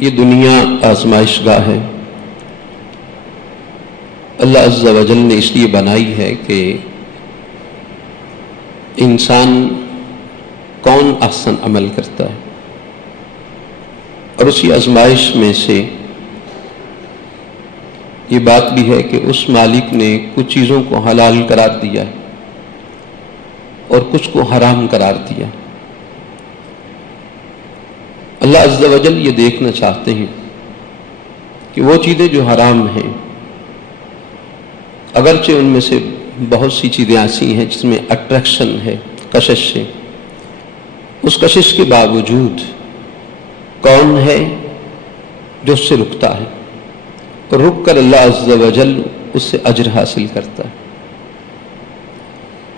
یہ دنیا آزمائش گاہ ہے. اللہ عز و جل نے اس لیے بنائی ہے کہ انسان کون احسن عمل کرتا ہے، اور اسی آزمائش میں سے یہ بات بھی ہے کہ اس مالک نے کچھ چیزوں کو حلال قرار دیا ہے اور کچھ کو حرام قرار دیا. اللہ عز و جل یہ دیکھنا چاہتے ہیں کہ وہ چیزیں جو حرام ہیں، اگرچہ ان میں سے بہت سی چیزیں ایسی ہیں جس میں اٹریکشن ہے، کشش ہے، اس کشش کے باوجود کون ہے جو اس سے رکتا ہے، اور رک کر اللہ عز و جل اس سے اجر حاصل کرتا ہے.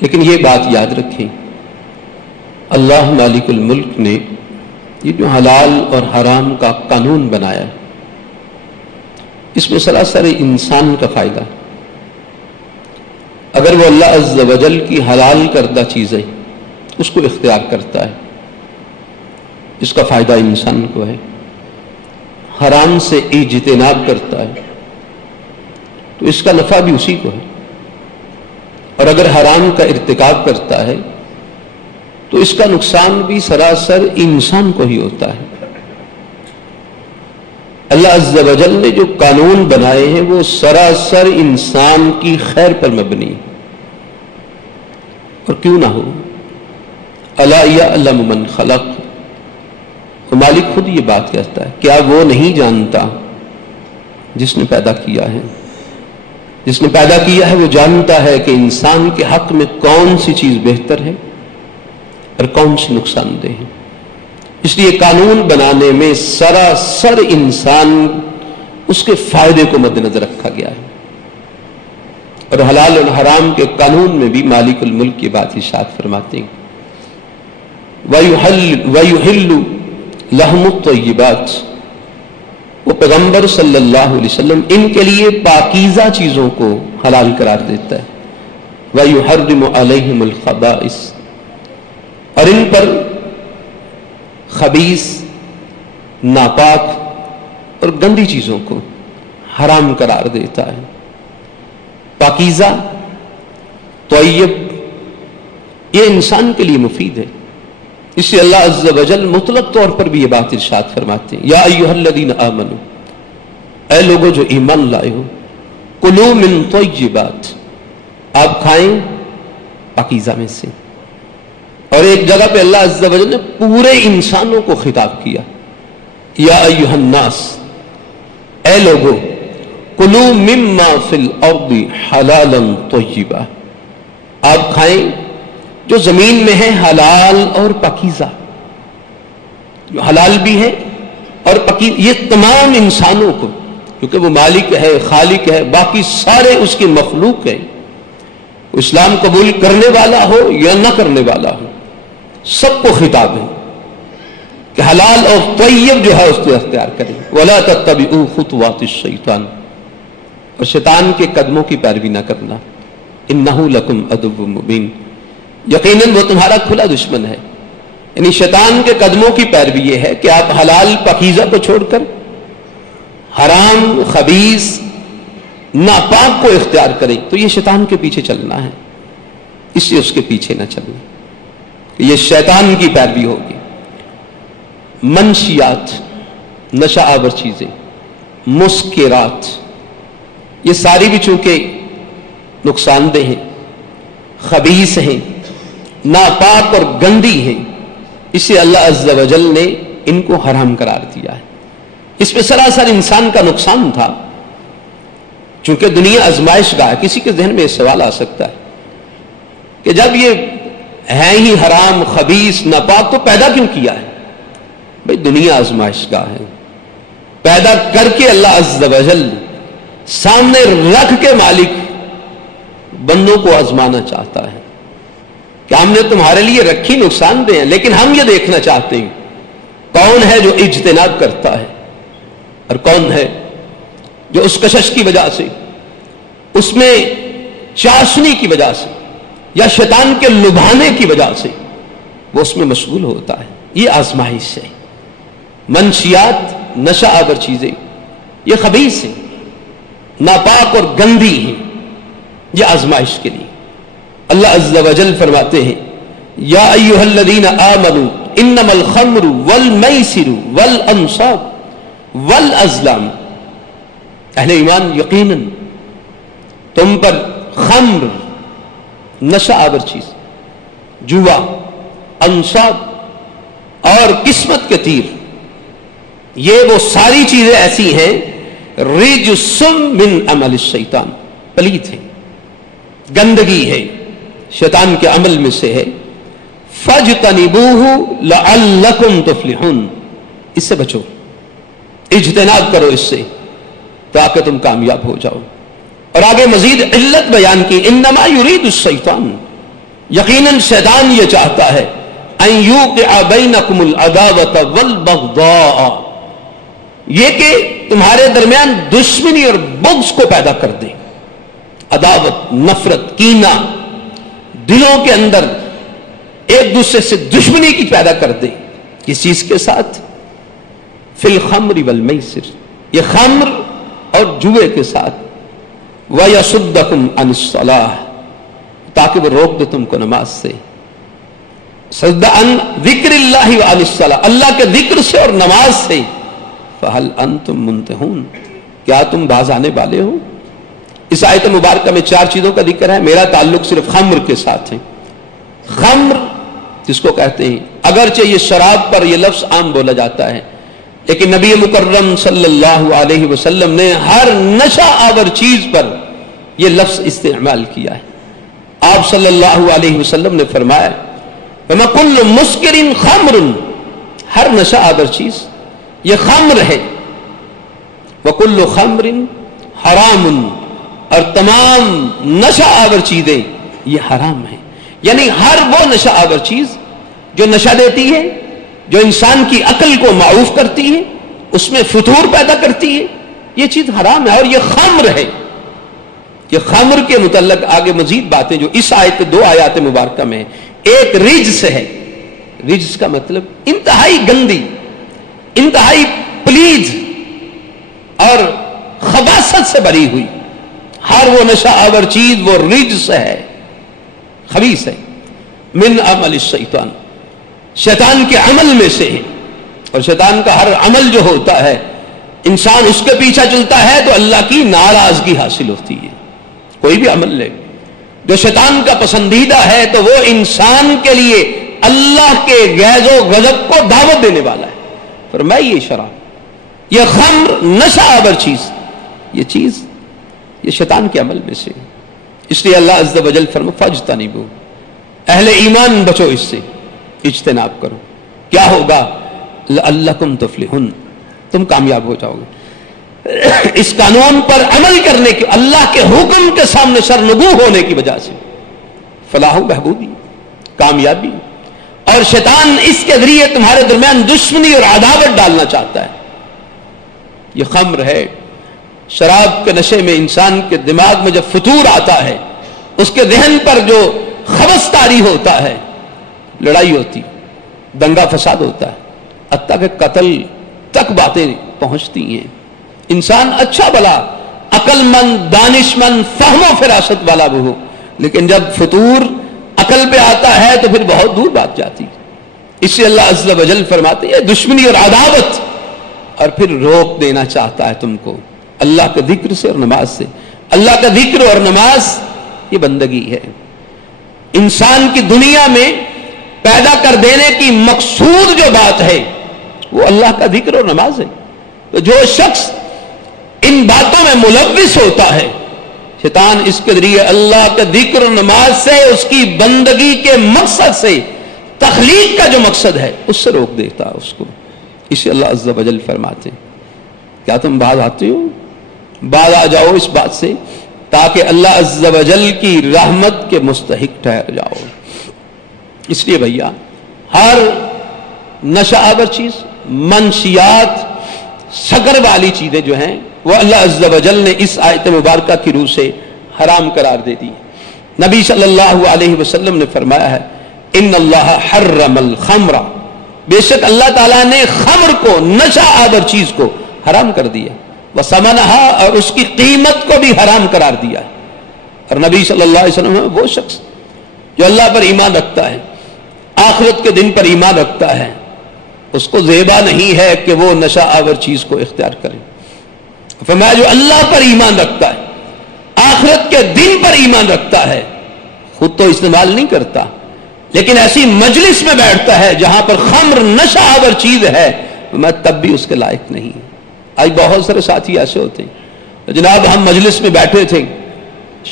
لیکن یہ بات یاد رکھیں، اللہ مالک الملک نے یہ جو حلال اور حرام کا قانون بنایا ہے، اس میں سراسر انسان کا فائدہ ہے. اگر وہ اللہ عز و جل کی حلال کردہ چیزیں اس کو اختیار کرتا ہے، اس کا فائدہ انسان کو ہے. حرام سے اجتناب کرتا ہے تو اس کا نفع بھی اسی کو ہے، اور اگر حرام کا ارتکاب کرتا ہے تو اس کا نقصان بھی سراسر انسان کو ہی ہوتا ہے. اللہ عز و جل نے جو قانون بنائے ہیں وہ سراسر انسان کی خیر پر مبنی ہے. اور کیوں نہ ہو، الا یعلم من خلق، مالک خود یہ بات کہتا ہے، کیا وہ نہیں جانتا جس نے پیدا کیا ہے؟ جس نے پیدا کیا ہے وہ جانتا ہے کہ انسان کے حق میں کون سی چیز بہتر ہے اور کون سی نقصان دہ ہے. اس لیے قانون بنانے میں سراسر انسان اس کے فائدے کو مد نظر رکھا گیا ہے. اور حلال اور حرام کے قانون میں بھی مالک الملک کی بات ارشاد فرماتے ہیں، وَيُحِلُّ لَحْمُ الطَّيِّبَاتِ، وہ پیغمبر صلی اللہ علیہ وسلم ان کے لیے پاکیزہ چیزوں کو حلال قرار دیتا ہے. وَيُحَرِّمُ عَلَيْهِمُ الْخَبَائِثَ، اور ان پر خبیث، ناپاک اور گندی چیزوں کو حرام قرار دیتا ہے. پاکیزہ، طیب، یہ انسان کے لیے مفید ہے. اس لیے اللہ عز و جل مطلق طور پر بھی یہ بات ارشاد فرماتے ہیں، یا ایھا الذین آمنوا، اے لوگوں جو ایمان لائے ہو، کلوا من طیبات، آپ کھائیں پاکیزہ میں سے. اور ایک جگہ پہ اللہ عز و جل نے پورے انسانوں کو خطاب کیا، یا ایھا الناس، اے لوگوں، کلوا مما فی الارض حلالا طیبا، آپ کھائیں جو زمین میں ہے حلال اور پاکیزہ. جو حلال بھی ہے اور پاکیزہ، یہ تمام انسانوں کو، کیونکہ وہ مالک ہے، خالق ہے، باقی سارے اس کی مخلوق ہیں. اسلام قبول کرنے والا ہو یا نہ کرنے والا ہو، سب کو خطاب ہے کہ حلال اور طیب جو ہے اس کو اختیار کریں. وَلَا تَتَّبِعُوا خُطُوَاتِ الشَّيْطَانِ، اور شیطان کے قدموں کی پیروی نہ کرنا. إِنَّهُ لَكُمْ عَدُوٌّ مُّبِينٌ، یقیناً وہ تمہارا کھلا دشمن ہے. یعنی شیطان کے قدموں کی پیروی یہ ہے کہ آپ حلال پاکیزہ کو چھوڑ کر حرام، خبیث، ناپاک کو اختیار کریں، تو یہ شیطان کے پیچھے چلنا ہے. اس لیے اس کے پیچھے نہ چلنا، یہ شیطان کی پیروی ہوگی. منشیات، نشہ آور چیزیں، مسکرات، یہ ساری بھی چونکہ نقصان دہ ہیں، خبیث ہیں، ناپاک اور گندی ہیں، اس سے اللہ عز و جل نے ان کو حرام قرار دیا ہے. اس پہ سراسر انسان کا نقصان تھا. چونکہ دنیا آزمائش گاہ ہے، کسی کے ذہن میں یہ سوال آ سکتا ہے کہ جب یہ ہے ہی حرام، خبیث، ناپاک، تو پیدا کیوں کیا ہے؟ بھئی دنیا آزمائش گاہ ہے. پیدا کر کے اللہ عز و جل سامنے رکھ کے مالک بندوں کو آزمانا چاہتا ہے کہ ہم نے تمہارے لیے رکھی، نقصان دہ ہیں، لیکن ہم یہ دیکھنا چاہتے ہیں کون ہے جو اجتناب کرتا ہے اور کون ہے جو اس کشش کی وجہ سے، اس میں چاشنی کی وجہ سے یا شیطان کے لبھانے کی وجہ سے وہ اس میں مشغول ہوتا ہے. یہ آزمائش ہے. منشیات، نشہ آور چیزیں یہ خبیث ہیں، ناپاک اور گندی ہیں، یہ آزمائش کے لیے۔ اللہ عز و جل فرماتے ہیں یا ایھا الذین آمنوا انما الخمر والمیسر والانصاب والازلام، اہل ایمان یقیناً تم پر خمر نشہ آور چیز، جوا، انصاب اور قسمت کے تیر، یہ وہ ساری چیزیں ایسی ہیں رجس من عمل الشیطان، پلید ہیں، گندگی ہے، شیطان کے عمل میں سے ہے۔ فاجتنبوہ لعلکم تفلحون، اس سے بچو، اجتناب کرو اس سے تاکہ تم کامیاب ہو جاؤ۔ اور آگے مزید علت بیان کی، انما یرید الشیطان، یقیناً شیطان یہ چاہتا ہے ان یوقع بینکم العداوۃ والبغضاء، یہ کہ تمہارے درمیان دشمنی اور بغض کو پیدا کر دے، عداوت، نفرت، کینہ، دلوں کے اندر ایک دوسرے سے دشمنی کی پیدا کر دے۔ کس چیز کے ساتھ؟ فی الخمر والمیسر، یہ خمر اور جوئے کے ساتھ، وَيَصُدَّكُمْ عَنِ الصَّلَاةِ، تاکہ وہ روک دے تم کو نماز سے، صد عن ذکر اللہ وعن الصلاۃ، اللہ کے ذکر سے اور نماز سے، فَهَلْ أَنْتُمْ مُنْتَهُونَ، کیا تم باز آنے والے ہو؟ اس آیت مبارکہ میں 4 چیزوں کا ذکر ہے، میرا تعلق صرف خمر کے ساتھ ہے۔ خمر جس کو کہتے ہیں، اگرچہ یہ شراب پر یہ لفظ عام بولا جاتا ہے، لیکن نبی مکرم صلی اللہ علیہ وسلم نے ہر نشہ آور چیز پر یہ لفظ استعمال کیا ہے۔ آپ صلی اللہ علیہ وسلم نے فرمایا وَمَا كُلُّ مُسْكِرٍ خَمْرٌ، ہر نشہ آور چیز یہ خمر ہے، وَكُلُّ خَمْرٍ حَرَامٌ، اور تمام نشہ آور چیزیں یہ حرام ہیں۔ یعنی ہر وہ نشہ آور چیز جو نشہ دیتی ہے، جو انسان کی عقل کو معوف کرتی ہے، اس میں فتور پیدا کرتی ہے، یہ چیز حرام ہے، اور یہ خمر ہے۔ یہ خمر کے متعلق آگے مزید باتیں جو اس آیت 2 آیات مبارکہ میں، ایک رجس ہے، رجس کا مطلب انتہائی گندی، انتہائی پلیز اور خباثت سے بری ہوئی، ہر وہ نشہ آور چیز وہ رجس ہے، خبیث ہے، من عمل الشیطان، شیطان کے عمل میں سے ہے۔ اور شیطان کا ہر عمل جو ہوتا ہے، انسان اس کے پیچھے چلتا ہے تو اللہ کی ناراضگی حاصل ہوتی ہے۔ کوئی بھی عمل لے جو شیطان کا پسندیدہ ہے تو وہ انسان کے لیے اللہ کے غیظ و غضب کو دعوت دینے والا ہے۔ فرمایا یہ شراب، یہ خمر، نشہ آور چیز، یہ چیز یہ شیطان کے عمل میں سے، اس لیے اللہ عز و جل فرمایا فاجتنبوا، اہل ایمان بچو اس سے، اجتناب کرو، کیا ہوگا؟ لعلکم تفلحون، تم کامیاب ہو جاؤ گے۔ اس قانون پر عمل کرنے کے، اللہ کے حکم کے سامنے سرنگو ہونے کی وجہ سے فلاح و بہبودی، کامیابی، اور شیطان اس کے ذریعے تمہارے درمیان دشمنی اور عداوت ڈالنا چاہتا ہے۔ یہ خمر ہے، شراب کے نشے میں انسان کے دماغ میں جب فتور آتا ہے، اس کے ذہن پر جو خبث طاری ہوتا ہے، لڑائی ہوتی، دنگا فساد ہوتا ہے، حتیٰ کہ قتل تک باتیں پہنچتی ہیں۔ انسان اچھا بھلا عقل مند، دانش مند، فہم و فراست والا بھی ہو، لیکن جب فتور عقل پہ آتا ہے تو پھر بہت دور بات جاتی۔ اس سے اللہ عز و جل فرماتے ہیں دشمنی اور عداوت، اور پھر روک دینا چاہتا ہے تم کو اللہ کے ذکر سے اور نماز سے۔ اللہ کا ذکر اور نماز یہ بندگی ہے، انسان کی دنیا میں پیدا کر دینے کی مقصود جو بات ہے وہ اللہ کا ذکر اور نماز ہے۔ تو جو شخص ان باتوں میں ملوث ہوتا ہے، شیطان اس کے ذریعے اللہ کے ذکر اور نماز سے، اس کی بندگی کے مقصد سے، تخلیق کا جو مقصد ہے اس سے روک دیتا ہے اس کو۔ اسے اللہ عز و جل فرماتے ہیں کیا تم باز آتے ہو؟ باز آ جاؤ اس بات سے تاکہ اللہ عز و جل کی رحمت کے مستحق ٹھہر جاؤ۔ اس لیے بھیا ہر نشہ آور چیز، منشیات، سکر والی چیزیں جو ہیں وہ اللہ عز و جل نے اس آیت مبارکہ کی روح سے حرام قرار دے دی۔ نبی صلی اللہ علیہ وسلم نے فرمایا ہے ان اللہ حرم الخمر بے شک اللہ تعالیٰ نے خمر کو، نشہ آور چیز کو حرام کر دیا، وَثَمَنَهَا، اور اس کی قیمت کو بھی حرام قرار دیا۔ اور نبی صلی اللہ علیہ وسلم وہ شخص جو اللہ پر ایمان رکھتا ہے، آخرت کے دن پر ایمان رکھتا ہے، اس کو زیبا نہیں ہے کہ وہ نشہ آور چیز کو اختیار کرے۔ فرمایا جو اللہ پر ایمان رکھتا ہے، آخرت کے دن پر ایمان رکھتا ہے، خود تو استعمال نہیں کرتا لیکن ایسی مجلس میں بیٹھتا ہے جہاں پر خمر نشہ آور چیز ہے، میں تب بھی اس کے لائق نہیں۔ آج بہت سارے ساتھی ایسے ہوتے ہیں، جناب ہم مجلس میں بیٹھے تھے،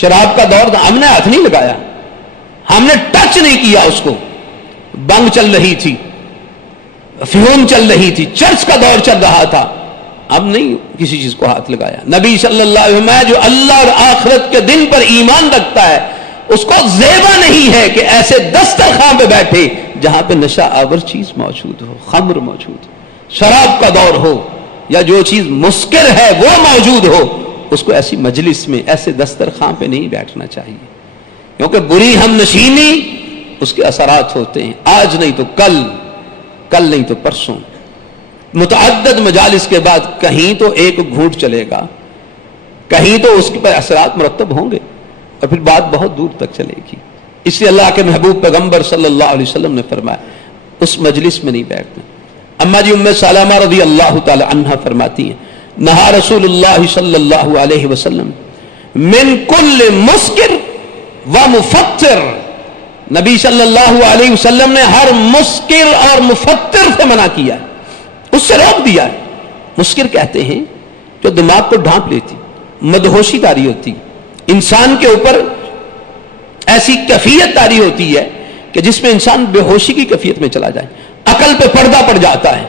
شراب کا دور تھا، ہم نے ہاتھ نہیں لگایا، ہم نے ٹچ نہیں کیا اس کو، بنگ چل رہی تھی، فیوم چل رہی تھی، چرچ کا دور چل رہا تھا، ہم نہیں کسی چیز کو ہاتھ لگایا۔ نبی صلی اللہ علیہ وسلم جو اللہ اور آخرت کے دن پر ایمان رکھتا ہے، اس کو زیبا نہیں ہے کہ ایسے دسترخوان پہ بیٹھے جہاں پہ نشہ آور چیز موجود ہو، خمر موجود ہو، شراب کا دور ہو، یا جو چیز مسکر ہے وہ موجود ہو، اس کو ایسی مجلس میں، ایسے دسترخوان پہ نہیں بیٹھنا چاہیے، کیونکہ بری ہم نشینی اس کے اثرات ہوتے ہیں، آج نہیں تو کل، کل نہیں تو پرسوں، متعدد مجالس کے بعد کہیں تو ایک گھونٹ چلے گا، کہیں تو اس پر اثرات مرتب ہوں گے، اور پھر بات بہت دور تک چلے گی۔ اس لیے اللہ کے محبوب پیغمبر صلی اللہ علیہ وسلم نے فرمایا اس مجلس میں نہیں بیٹھنا۔ اما جی ام سلمہ رضی اللہ تعالی عنہا فرماتی ہیں، نہا رسول اللہ صلی اللہ علیہ وسلم من کل مسکر و مفتر، نبی صلی اللہ علیہ وسلم نے ہر مسکر اور مفتر سے منع کیا ہے، اس سے روک دیا ہے۔ مسکر کہتے ہیں جو دماغ کو ڈھانپ لیتی، مدہوشی طاری ہوتی، انسان کے اوپر ایسی کیفیت طاری ہوتی ہے کہ جس میں انسان بے ہوشی کی کیفیت میں چلا جائے، عقل پہ پردہ پڑ جاتا ہے،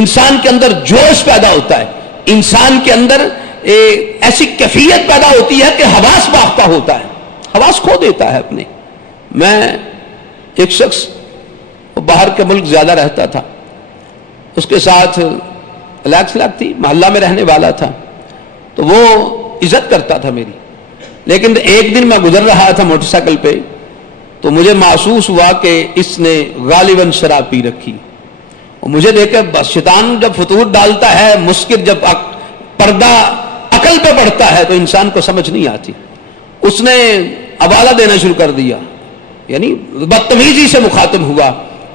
انسان کے اندر جوش پیدا ہوتا ہے، انسان کے اندر ایسی کیفیت پیدا ہوتی ہے کہ حواس باختہ ہوتا ہے، حواس کھو دیتا ہے اپنے۔ میں ایک شخص باہر کے ملک زیادہ رہتا تھا، اس کے ساتھ علاق سلاق تھی، محلہ میں رہنے والا تھا، تو وہ عزت کرتا تھا میری، لیکن ایک دن میں گزر رہا تھا موٹر سائیکل پہ، تو مجھے محسوس ہوا کہ اس نے غالباً شراب پی رکھی، اور مجھے دیکھ کر بس شیطان جب فطور ڈالتا ہے، مسکر جب پردہ عقل پہ پڑتا ہے تو انسان کو سمجھ نہیں آتی، اس نے حوالہ دینا شروع کر دیا، یعنی بدتمیزی سے مخاطب ہوا،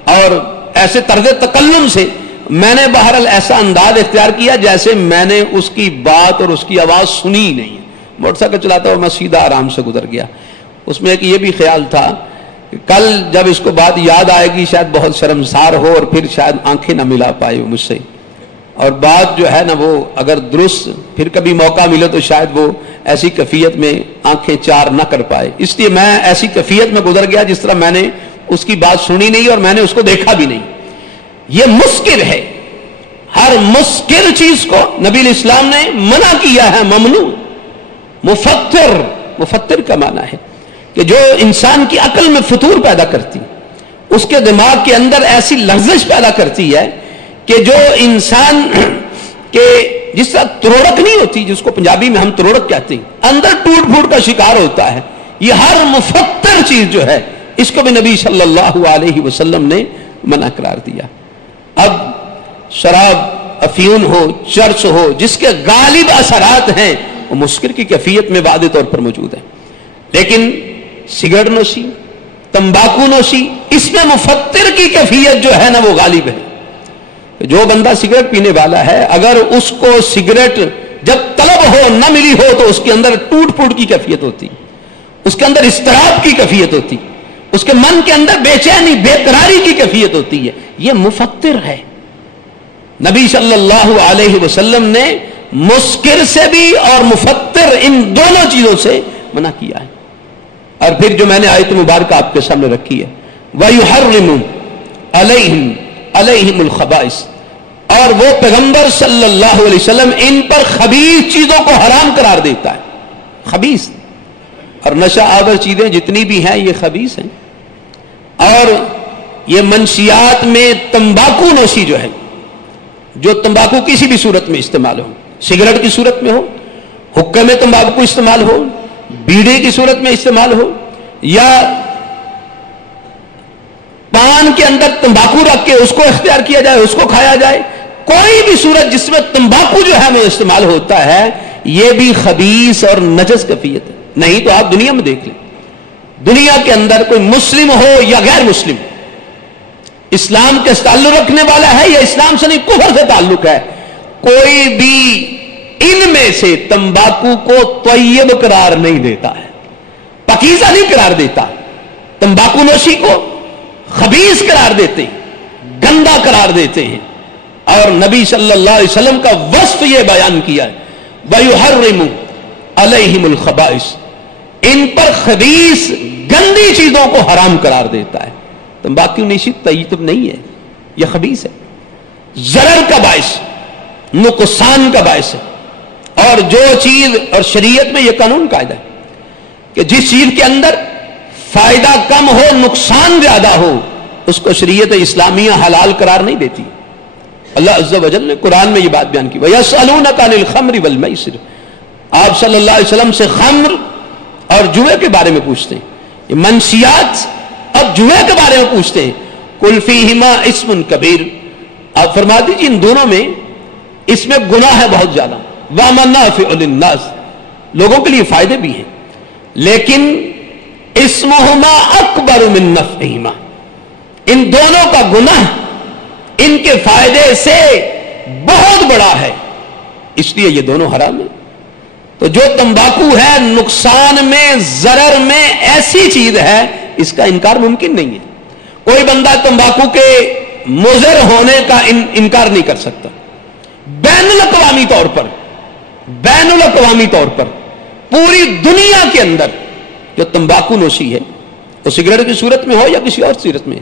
اور ایسے طرز تکلم سے میں نے بہرحال ایسا انداز اختیار کیا جیسے میں نے اس کی بات اور اس کی آواز سنی ہی نہیں ہے۔ موٹر سائیکل چلاتا ہوا میں سیدھا آرام سے گزر گیا۔ اس میں ایک یہ بھی خیال تھا کہ کل جب اس کو بات یاد آئے گی شاید بہت شرمسار ہو اور پھر شاید آنکھیں نہ ملا پائے وہ مجھ سے، اور بات جو ہے نا وہ اگر درست پھر کبھی موقع ملے تو شاید وہ ایسی کیفیت میں آنکھیں چار نہ کر پائے، اس لیے میں ایسی کیفیت میں گزر گیا جس طرح میں نے اس کی بات سنی نہیں اور میں نے اس کو دیکھا بھی نہیں۔ یہ مسکر ہے، ہر مسکر چیز کو نبی الاسلام نے منع کیا ہے، ممنوع۔ مفتر، مفتر کا معنی ہے کہ جو انسان کی عقل میں فطور پیدا کرتی، اس کے دماغ کے اندر ایسی لغزش پیدا کرتی ہے کہ جو انسان کے جس طرح تروڑک نہیں ہوتی، جس کو پنجابی میں ہم تروڑک کہتے ہیں، اندر ٹوٹ پھوٹ کا شکار ہوتا ہے، یہ ہر مفتر چیز جو ہے اس کو بھی نبی صلی اللہ علیہ وسلم نے منع قرار دیا۔ اب شراب، افیون ہو، چرس ہو، جس کے غالب اثرات ہیں وہ مسکر کی کیفیت میں واضح طور پر موجود ہیں، لیکن سگریٹ نوشی، تمباکو نوشی، اس میں مفتر کی کیفیت جو ہے نا وہ غالب ہے۔ جو بندہ سگریٹ پینے والا ہے اگر اس کو سگریٹ جب طلب ہو نہ ملی ہو تو اس کے اندر ٹوٹ پھوٹ کی کیفیت ہوتی، اس کے اندر اضطراب کی کیفیت ہوتی، اس کے من کے اندر بے چینی، بے قراری کی کیفیت ہوتی ہے، یہ مفتر ہے۔ نبی صلی اللہ علیہ وسلم نے مسکر سے بھی اور مفتر ان دونوں چیزوں سے منع کیا ہے۔ اور پھر جو میں نے آیت مبارکہ آپ کے سامنے رکھی ہے، وَيُحَرِّمُ عَلَيْهِمُ الْخَبَائِثَ، اور وہ پیغمبر صلی اللہ علیہ وسلم ان پر خبیث چیزوں کو حرام قرار دیتا ہے۔ خبیث اور نشہ آور چیزیں جتنی بھی ہیں یہ خبیث ہیں، اور یہ منشیات میں تمباکو نوشی جو ہے، جو تمباکو کسی بھی صورت میں استعمال ہو، سگریٹ کی صورت میں ہو، حکم میں تمباکو استعمال ہو، بیڑی کی صورت میں استعمال ہو، یا پان کے اندر تمباکو رکھ کے اس کو اختیار کیا جائے، اس کو کھایا جائے، کوئی بھی صورت جس میں تمباکو جو ہے ہمیں استعمال ہوتا ہے، یہ بھی خبیث اور نجس کیفیت ہے. نہیں تو آپ دنیا میں دیکھ لیں، دنیا کے اندر کوئی مسلم ہو یا غیر مسلم، اسلام کے تعلق رکھنے والا ہے یا اسلام سے نہیں کفر سے تعلق ہے، کوئی بھی ان میں سے تمباکو کو طیب قرار نہیں دیتا ہے، پاکیزہ نہیں قرار دیتا. تمباکو نوشی کو خبیث قرار دیتے ہیں، گندا قرار دیتے ہیں. اور نبی صلی اللہ علیہ وسلم کا وصف یہ بیان کیا ہے، وَيُحَرِّمُ عَلَيْهِمُ الْخَبَائِثَ، ان پر خبیث گندی چیزوں کو حرام قرار دیتا ہے. تمباکو نوشی طیب نہیں ہے، یہ خبیث ہے، ضرر کا باعث، نقصان کا باعث ہے. اور جو چیز، اور شریعت میں یہ قانون قاعدہ ہے کہ جس چیز کے اندر فائدہ کم ہو نقصان زیادہ ہو اس کو شریعت اسلامیہ حلال قرار نہیں دیتی. اللہ عز و جل نے قرآن میں یہ بات بیان کی، وَيَسْأَلُونَكَ عَنِ الْخَمْرِ وَالْمَيْسِرِ، آپ صلی اللہ علیہ وسلم سے خمر اور جوئے کے بارے میں پوچھتے ہیں، یہ منشیات، اب جوئے کے بارے میں پوچھتے ہیں. قُلْ فِيهِمَا اسْمٌ كَبِيرٌ، آپ فرما دیجیے ان دونوں میں اس میں گناہ ہے بہت زیادہ، وَمَنَافِعُ لِلنَّاسِ، لوگوں کے لیے فائدے بھی ہیں، لیکن اسمہما اکبر من نفعہما، ان دونوں کا گناہ ان کے فائدے سے بہت بڑا ہے، اس لیے یہ دونوں حرام ہیں. تو جو تمباکو ہے نقصان میں، ضرر میں ایسی چیز ہے اس کا انکار ممکن نہیں ہے. کوئی بندہ تمباکو کے مضر ہونے کا انکار نہیں کر سکتا. بین الاقوامی طور پر پوری دنیا کے اندر جو تمباکو نوشی ہے، وہ سگریٹ کی صورت میں ہو یا کسی اور صورت میں،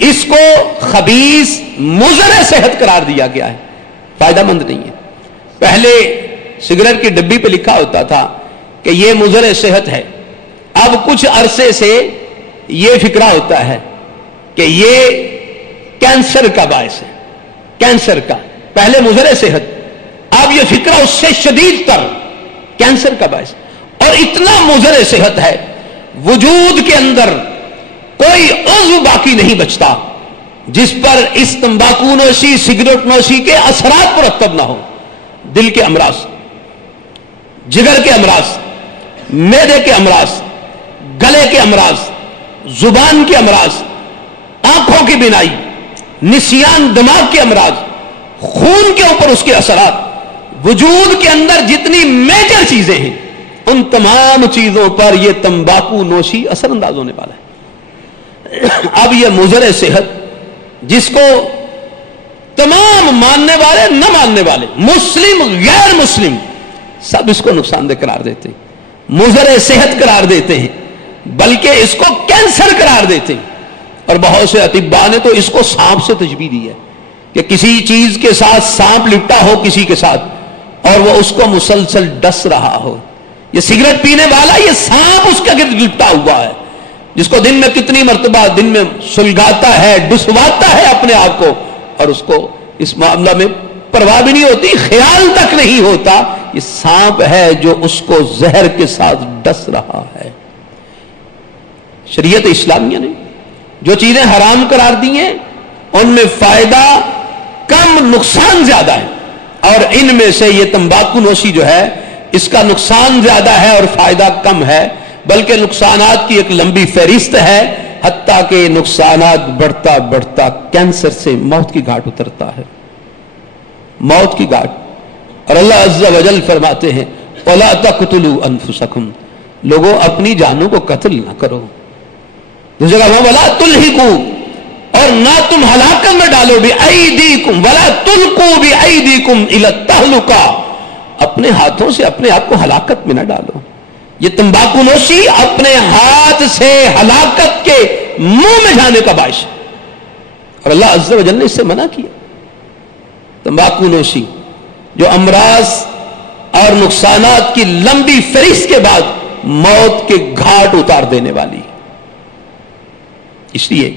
اس کو خبیث مضر صحت قرار دیا گیا ہے، فائدہ مند نہیں ہے. پہلے سگریٹ کی ڈبی پہ لکھا ہوتا تھا کہ یہ مضر صحت ہے، اب کچھ عرصے سے یہ فکرہ ہوتا ہے کہ یہ کینسر کا باعث ہے، کینسر کا. پہلے مضر صحت، اب یہ فکرہ اس سے شدید تر کینسر کا باعث. اور اتنا مضر صحت ہے، وجود کے اندر کوئی عضو باقی نہیں بچتا جس پر اس تمباکو نوشی، سگریٹ نوشی کے اثرات مرتب نہ ہو. دل کے امراض، جگر کے امراض، معدے کے امراض، گلے کے امراض، زبان کے امراض، آنکھوں کی بینائی، نسیان، دماغ کے امراض، خون کے اوپر اس کے اثرات، وجود کے اندر جتنی میجر چیزیں ہیں ان تمام چیزوں پر یہ تمباکو نوشی اثر انداز ہونے والا ہے. اب یہ مضر صحت جس کو تمام ماننے والے، نہ ماننے والے، مسلم غیر مسلم، سب اس کو نقصان دہ قرار دیتے ہیں، مضر صحت قرار دیتے ہیں، بلکہ اس کو کینسر قرار دیتے ہیں. اور بہت سے اطباء نے تو اس کو سانپ سے تشبیہ دی ہے کہ کسی چیز کے ساتھ سانپ لپٹا ہو کسی کے ساتھ اور وہ اس کو مسلسل ڈس رہا ہو. یہ سگریٹ پینے والا یہ سانپ اس کے گرد لپٹا ہوا ہے، جس کو دن میں کتنی مرتبہ دن میں سلگاتا ہے، ڈسواتا ہے اپنے آپ کو، اور اس کو اس معاملہ میں پرواہ بھی نہیں ہوتی، خیال تک نہیں ہوتا یہ سانپ ہے جو اس کو زہر کے ساتھ ڈس رہا ہے. شریعت اسلامیہ نے جو چیزیں حرام قرار دی ہیں ان میں فائدہ کم، نقصان زیادہ ہے. اور ان میں سے یہ تمباکو نوشی جو ہے اس کا نقصان زیادہ ہے اور فائدہ کم ہے، بلکہ نقصانات کی ایک لمبی فہرست ہے، حتیٰ کہ نقصانات بڑھتا بڑھتا کینسر سے موت کی گھاٹ اترتا ہے، موت کی گھاٹ. اور اللہ عز و جل فرماتے ہیں وَلَا تَقْتُلُوا أَنفُسَكُمْ، لوگوں اپنی جانوں کو قتل نہ کرو. دوسری جگہ وَلَا تُلْحِقُوا، اور نہ تم ہلاکت میں ڈالو، بِأَيْدِيكُمْ وَلَا تُلْقُوا بِأَيْدِيكُمْ إِلَى التَّهْلُكَةِ، اپنے ہاتھوں سے اپنے آپ کو ہلاکت میں نہ ڈالو. یہ تمباکو نوشی اپنے ہاتھ سے ہلاکت کے منہ میں جانے کا باعث ہے، اور اللہ عز و جل نے اس سے منع کیا. تمباکو نوشی جو امراض اور نقصانات کی لمبی فہرست کے بعد موت کے گھاٹ اتار دینے والی. اس لیے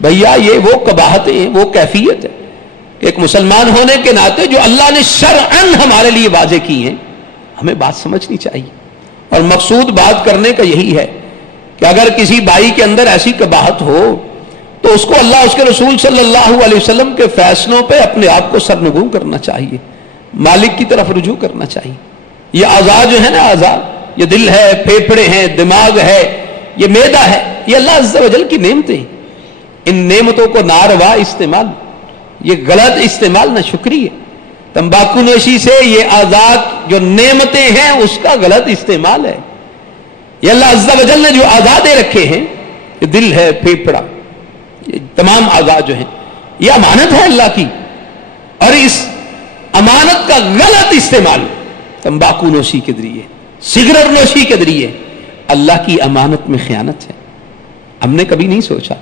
بھیا یہ وہ قباحتیں ہیں، وہ کیفیت ہے کہ ایک مسلمان ہونے کے ناطے جو اللہ نے شرعاً ہمارے لیے واضح کی ہیں، ہمیں بات سمجھنی چاہیے. اور مقصود بات کرنے کا یہی ہے کہ اگر کسی بھائی کے اندر ایسی قباحت ہو تو اس کو اللہ اس کے رسول صلی اللہ علیہ وسلم کے فیصلوں پہ اپنے آپ کو سرنگوں کرنا چاہیے، مالک کی طرف رجوع کرنا چاہیے۔ یہ اعضاء جو ہے نا، اعضاء، یہ دل ہے، پھیپھڑے ہیں، دماغ ہے، یہ معدہ ہے، یہ اللہ عز و جل کی نعمتیں، ان نعمتوں کو ناروا استعمال، یہ غلط استعمال، نہ شکری ہے۔ تمباکو نوشی سے یہ اعضاء جو نعمتیں ہیں اس کا غلط استعمال ہے۔ یہ اللہ عز و جل نے جو اعضاء دے رکھے ہیں، یہ دل ہے، پھیپھڑا، یہ تمام اعضاء جو ہیں یہ امانت ہے اللہ کی، اور اس امانت کا غلط استعمال تمباکو نوشی کے ذریعے، سگریٹ نوشی کے ذریعے اللہ کی امانت میں خیانت ہے۔ ہم نے کبھی نہیں سوچا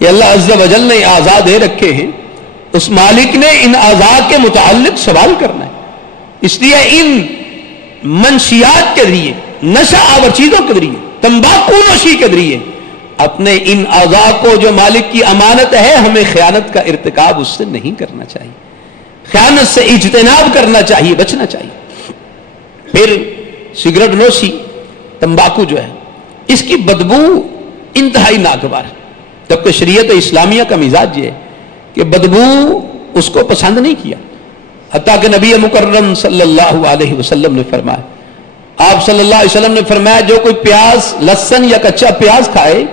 یہ اللہ عز و جل نے اعضاء دے رکھے ہیں، اس مالک نے ان اعضاء کے متعلق سوال کرنا ہے۔ اس لیے ان منشیات کے ذریعے، نشہ آور چیزوں کے ذریعے، تمباکو نوشی کے ذریعے اپنے ان اعضاء کو جو مالک کی امانت ہے، ہمیں خیانت کا ارتکاب اس سے نہیں کرنا چاہیے، خیانت سے اجتناب کرنا چاہیے، بچنا چاہیے۔ پھر سگریٹ نوشی، تمباکو جو ہے، اس کی بدبو انتہائی ناگوار ہے، جبکہ شریعت اسلامیہ کا مزاج یہ ہے کہ بدبو اس کو پسند نہیں کیا، حتیٰ کہ نبی مکرم صلی اللہ علیہ وسلم نے فرمایا، آپ صلی اللہ علیہ وسلم نے فرمایا جو کوئی پیاز، لہسن یا کچا پیاز کھائے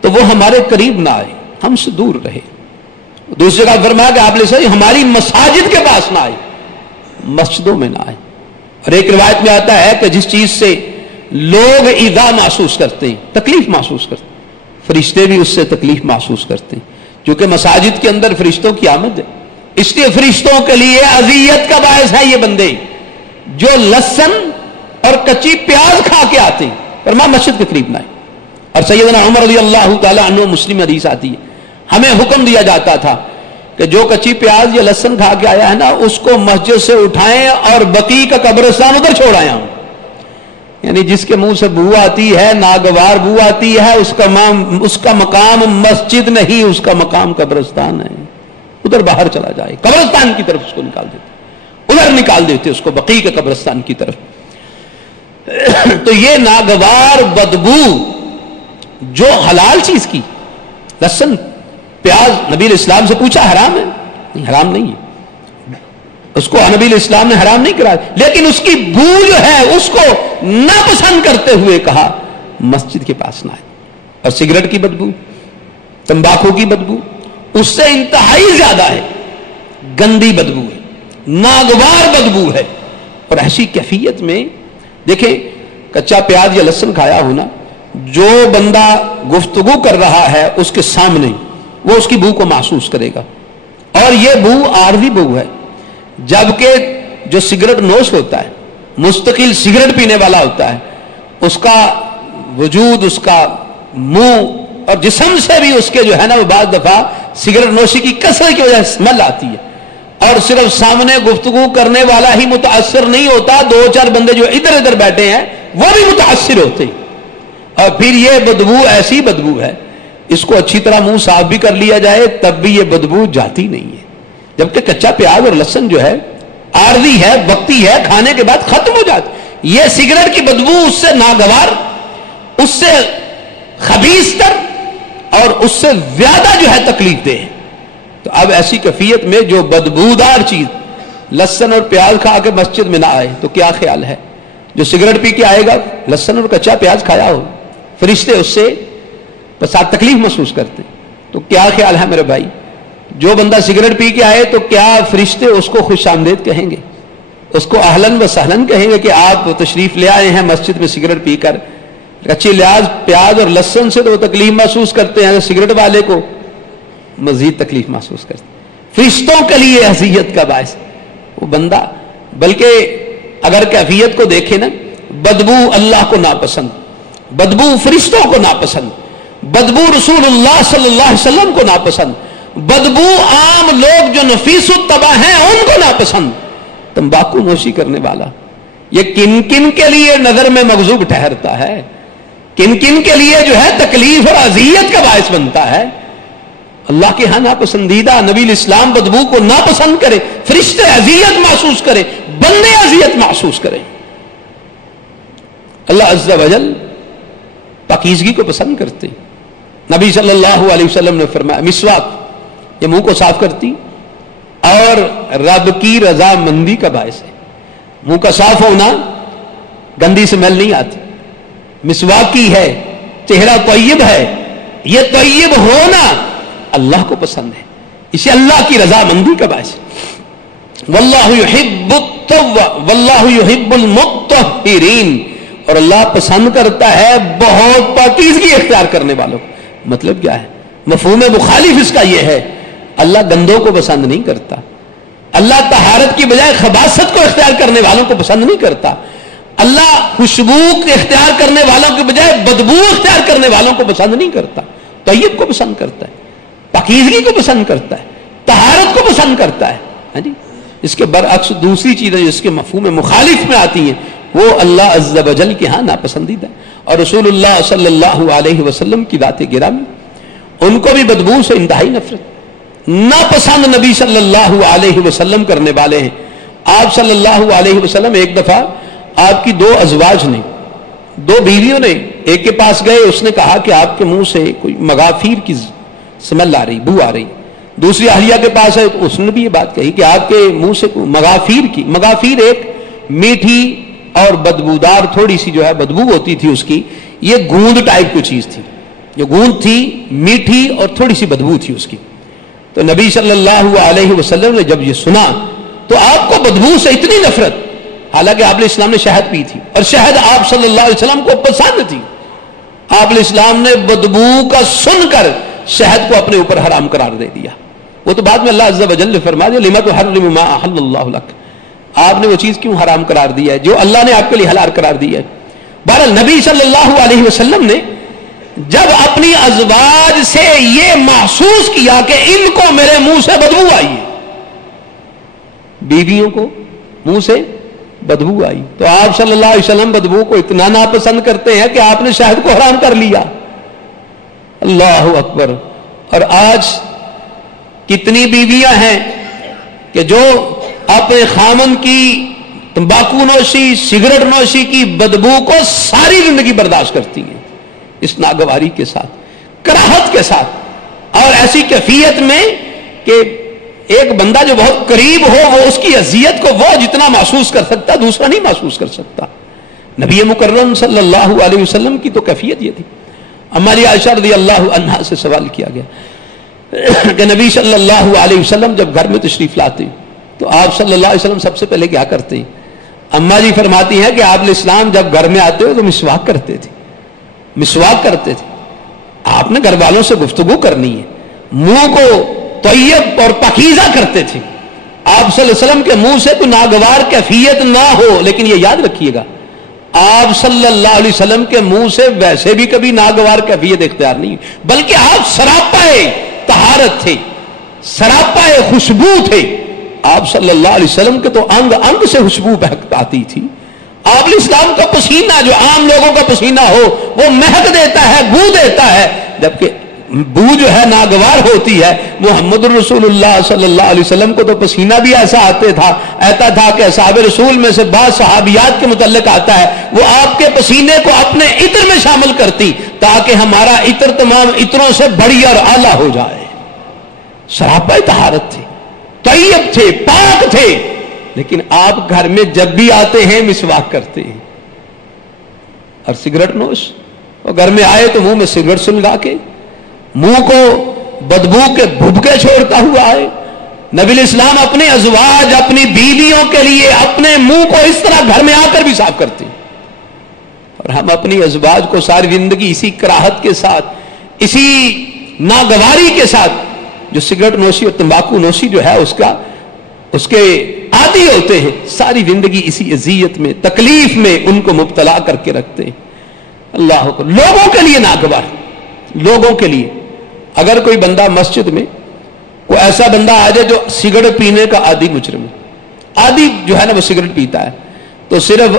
تو وہ ہمارے قریب نہ آئے، ہم سے دور رہے۔ دوسری جگہ فرمایا کہ آپ نے صحیح ہماری مساجد کے پاس نہ آئے، مسجدوں میں نہ آئے۔ اور ایک روایت میں آتا ہے کہ جس چیز سے لوگ ایذا محسوس کرتے ہیں، تکلیف محسوس کرتے ہیں، فرشتے بھی اس سے تکلیف محسوس کرتے ہیں، کیونکہ مساجد کے اندر فرشتوں کی آمد ہے، اس لیے فرشتوں کے لیے اذیت کا باعث ہے یہ بندے جو لہسن اور کچی پیاز کھا کے آتے ہیں، فرمایا مسجد کے قریب نہ آئے۔ اور سیدنا عمر رضی اللہ تعالی عنہ، مسلم حدیث آتی ہے، ہمیں حکم دیا جاتا تھا کہ جو کچی پیاز یا لہسن کھا کے آیا ہے نا، اس کو مسجد سے اٹھائیں اور بقیع کا قبرستان ادھر چھوڑ آئیں۔ یعنی جس کے منہ سے بو آتی ہے، ناگوار بو آتی ہے، اس کا مقام مسجد نہیں، اس کا مقام قبرستان ہے، ادھر باہر چلا جائے، قبرستان کی طرف اس کو نکال دیتے، ادھر نکال دیتے اس کو، بقیع کے قبرستان کی طرف۔ تو یہ ناگوار بدبو جو حلال چیز کی، لہسن، پیاز، نبی علیہ السلام سے پوچھا حرام ہے؟ نہیں، حرام نہیں ہے، اس کو نبی علیہ السلام نے حرام نہیں کرایا، لیکن اس کی بو جو ہے اس کو ناپسند کرتے ہوئے کہا مسجد کے پاس نہ آئے۔ اور سگریٹ کی بدبو، تمباکو کی بدبو اس سے انتہائی زیادہ ہے، گندی بدبو ہے، ناگوار بدبو ہے۔ اور ایسی کیفیت میں دیکھیں، کچا پیاز یا لہسن کھایا ہونا، جو بندہ گفتگو کر رہا ہے اس کے سامنے وہ اس کی بو کو محسوس کرے گا، اور یہ بو عارضی بو ہے، جبکہ جو سگریٹ نوش ہوتا ہے، مستقل سگریٹ پینے والا ہوتا ہے، اس کا وجود، اس کا منہ اور جسم سے بھی اس کے جو ہے نا وہ بعض دفعہ سگریٹ نوشی کی کثرت کی وجہ سے اسمیل آتی ہے، اور صرف سامنے گفتگو کرنے والا ہی متاثر نہیں ہوتا، دو چار بندے جو ادھر ادھر بیٹھے ہیں وہ بھی متاثر ہوتے ہیں۔ اور پھر یہ بدبو ایسی بدبو ہے، اس کو اچھی طرح منہ صاف بھی کر لیا جائے تب بھی یہ بدبو جاتی نہیں ہے، جبکہ کچا پیاز اور لہسن جو ہے عارضی ہے، وقتی ہے، کھانے کے بعد ختم ہو جاتی۔ یہ سگریٹ کی بدبو اس سے ناگوار، اس سے خبیث تر اور اس سے زیادہ جو ہے تکلیف دہ ہے۔ تو اب ایسی کیفیت میں جو بدبودار چیز لہسن اور پیاز کھا کے مسجد میں نہ آئے تو کیا خیال ہے؟ جو سگریٹ پی کے آئے گا، لہسن اور کچا پیاز کھایا ہو، فرشتے اس سے ساتھ تکلیف محسوس کرتے، تو کیا خیال ہے میرے بھائی؟ جو بندہ سگریٹ پی کے آئے تو کیا فرشتے اس کو خوش آمدید کہیں گے، اس کو اہلاً و سہلاً کہیں گے کہ آپ تشریف لے آئے ہیں مسجد میں سگریٹ پی کر؟ کچی پیاز اور لہسن سے تو وہ تکلیف محسوس کرتے ہیں، سگریٹ والے کو مزید تکلیف محسوس کرتے ہیں۔ فرشتوں کے لیے اذیت کا باعث وہ بندہ، بلکہ اگر کیفیت کو دیکھیں نا، بدبو اللہ کو ناپسند، بدبو فرشتوں کو ناپسند، بدبو رسول اللہ صلی اللہ علیہ وسلم کو ناپسند، بدبو عام لوگ جو نفیس الطبع ہیں ان کو ناپسند، تمباکو نوشی کرنے والا یہ کن کن کے لیے نظر میں مغضوب ٹھہرتا ہے، کن کن کے لیے جو ہے تکلیف اور اذیت کا باعث بنتا ہے۔ اللہ کے ہاں ناپسندیدہ، نبی الاسلام بدبو کو ناپسند کرے، فرشتے اذیت محسوس کرے، بندے اذیت محسوس کریں۔ اللہ عز و جل پاکیزگی کو پسند کرتے ہیں۔ نبی صلی اللہ علیہ وسلم نے فرمایا مسواک یہ منہ کو صاف کرتی اور رب کی رضا مندی کا باعث ہے۔ منہ کا صاف ہونا گندی سمیل نہیں آتی، مسواک کی ہے، چہرہ طیب ہے، یہ طیب ہونا اللہ کو پسند ہے، اسے اللہ کی رضا مندی کا باعث ہے۔ واللہ یحب المطہرین، اور اللہ پسند کرتا ہے بہت پاکیزگی اختیار کرنے والوں کو۔ مطلب کیا ہے؟ مفہوم مخالف اس کا یہ ہے اللہ گندوں کو پسند نہیں کرتا، اللہ طہارت کی بجائے خباثت کو اختیار کرنے والوں کو پسند نہیں کرتا، اللہ خوشبو اختیار کرنے والوں کے بجائے بدبو اختیار کرنے والوں کو پسند نہیں کرتا، طیب کو پسند کرتا ہے، پاکیزگی کو پسند کرتا ہے، طہارت کو پسند کرتا ہے۔ ہاں جی، اس کے برعکس دوسری چیزیں جس کے مفہوم مخالف میں آتی ہیں وہ اللہ عز و جل کے ہاں ناپسندیدہ، اور رسول اللہ صلی اللہ علیہ وسلم کی ذات گرامی ان کو بھی بدبو سے انتہائی نفرت، ناپسند نبی صلی اللہ علیہ وسلم کرنے والے ہیں۔ آپ صلی اللہ علیہ وسلم ایک دفعہ آپ کی دو ازواج نے، دو بیویوں نے ایک کے پاس گئے، اس نے کہا کہ آپ کے منہ سے کوئی مغافیر کی سمیل آ رہی، بو آ رہی۔ دوسری اہلیہ کے پاس ہے تو اس نے بھی یہ بات کہی کہ آپ کے منہ سے مغافیر ایک میٹھی اور بدبودار تھوڑی سی جو ہے بدبو ہوتی تھی اس کی، یہ گوند ٹائپ کی چیز تھی، یہ گوند تھی میٹھی اور تھوڑی سی بدبو تھی اس کی۔ تو نبی صلی اللہ علیہ وسلم نے جب یہ سنا تو آپ کو بدبو سے اتنی نفرت، حالانکہ آپ علیہ السلام نے شہد پی تھی اور شہد آپ صلی اللہ علیہ وسلم کو پسند تھی، آپ علیہ السلام نے بدبو کا سن کر شہد کو اپنے اوپر حرام قرار دے دیا۔ وہ تو بعد میں اللہ عز و جل نے فرما دیا لما تحرم ما احل اللہ لک، آپ نے وہ چیز کیوں حرام قرار دی ہے جو اللہ نے آپ کے لیے حلال قرار دی ہے۔ بہرحال نبی صلی اللہ علیہ وسلم نے جب اپنی ازواج سے یہ محسوس کیا کہ ان کو میرے منہ سے بدبو آئی ہے، بیویوں کو منہ سے بدبو آئی، تو آپ صلی اللہ علیہ وسلم بدبو کو اتنا ناپسند کرتے ہیں کہ آپ نے شہد کو حرام کر لیا۔ اللہ اکبر۔ اور آج کتنی بیویاں ہیں کہ جو اپنے خامن کی تمباکو نوشی، سگریٹ نوشی کی بدبو کو ساری زندگی برداشت کرتی ہیں، اس ناگواری کے ساتھ، کراہت کے ساتھ، اور ایسی کیفیت میں کہ ایک بندہ جو بہت قریب ہو وہ اس کی اذیت کو وہ جتنا محسوس کر سکتا دوسرا نہیں محسوس کر سکتا۔ نبی مکرم صلی اللہ علیہ وسلم کی تو کیفیت یہ تھی۔ ہماری عائشہ رضی اللہ عنہا سے سوال کیا گیا کہ نبی صلی اللہ علیہ وسلم جب گھر میں تشریف لاتے تو آپ صلی اللہ علیہ وسلم سب سے پہلے کیا کرتے ہیں؟ اما جی فرماتی ہیں کہ آپ علیہ السلام جب گھر میں آتے ہو تو مسواک کرتے تھے، مسواک کرتے تھے۔ آپ نے گھر والوں سے گفتگو کرنی ہے، منہ کو طیب اور پاکیزہ کرتے تھے۔ آپ صلی اللہ علیہ وسلم کے منہ سے کوئی ناگوار کیفیت نہ ہو، لیکن یہ یاد رکھیے گا آپ صلی اللہ علیہ وسلم کے منہ سے ویسے بھی کبھی ناگوار کیفیت اختیار نہیں، بلکہ آپ سراپائے طہارت تھے، سراپائے خوشبو تھے۔ آپ صلی اللہ علیہ وسلم کے تو انگ انگ سے خوشبو بہک آتی تھی۔ آپ علیہ السلام کا پسینہ جو عام لوگوں کا پسینہ ہو وہ مہک دیتا ہے، بو دیتا ہے، جبکہ بو جو ہے ناگوار ہوتی ہے۔ محمد رسول اللہ صلی اللہ علیہ وسلم کو تو پسینہ بھی ایسا آتا تھا کہ اصحاب رسول میں سے بعض صحابیات کے متعلق آتا ہے وہ آپ کے پسینے کو اپنے عطر میں شامل کرتی تاکہ ہمارا عطر تمام عطروں سے بڑی اور اعلیٰ ہو جائے۔ سراپا طہارت تھے، طیب تھے، پاک تھے، لیکن آپ گھر میں جب بھی آتے ہیں مسواک کرتے ہیں اور سگریٹ نوش، اور گھر میں آئے تو منہ میں سگریٹ سلگا کے منہ کو بدبو کے بھبکے چھوڑتا ہوا ہے۔ نبی علیہ السلام اپنے ازواج، اپنی بیویوں کے لیے اپنے منہ کو اس طرح گھر میں آ کر بھی صاف کرتے ہیں، اور ہم اپنی ازواج کو ساری زندگی اسی کراہت کے ساتھ، اسی ناگواری کے ساتھ، جو سگریٹ نوشی اور تمباکو نوشی جو ہے اس کے عادی ہوتے ہیں، ساری زندگی اسی اذیت میں، تکلیف میں ان کو مبتلا کر کے رکھتے ہیں۔ اللہ کو لوگوں کے لیے ناگوار، لوگوں کے لیے اگر کوئی بندہ مسجد میں کوئی ایسا بندہ آ جائے جو سگریٹ پینے کا عادی مجرم ہے، عادی جو ہے نا وہ سگریٹ پیتا ہے، تو صرف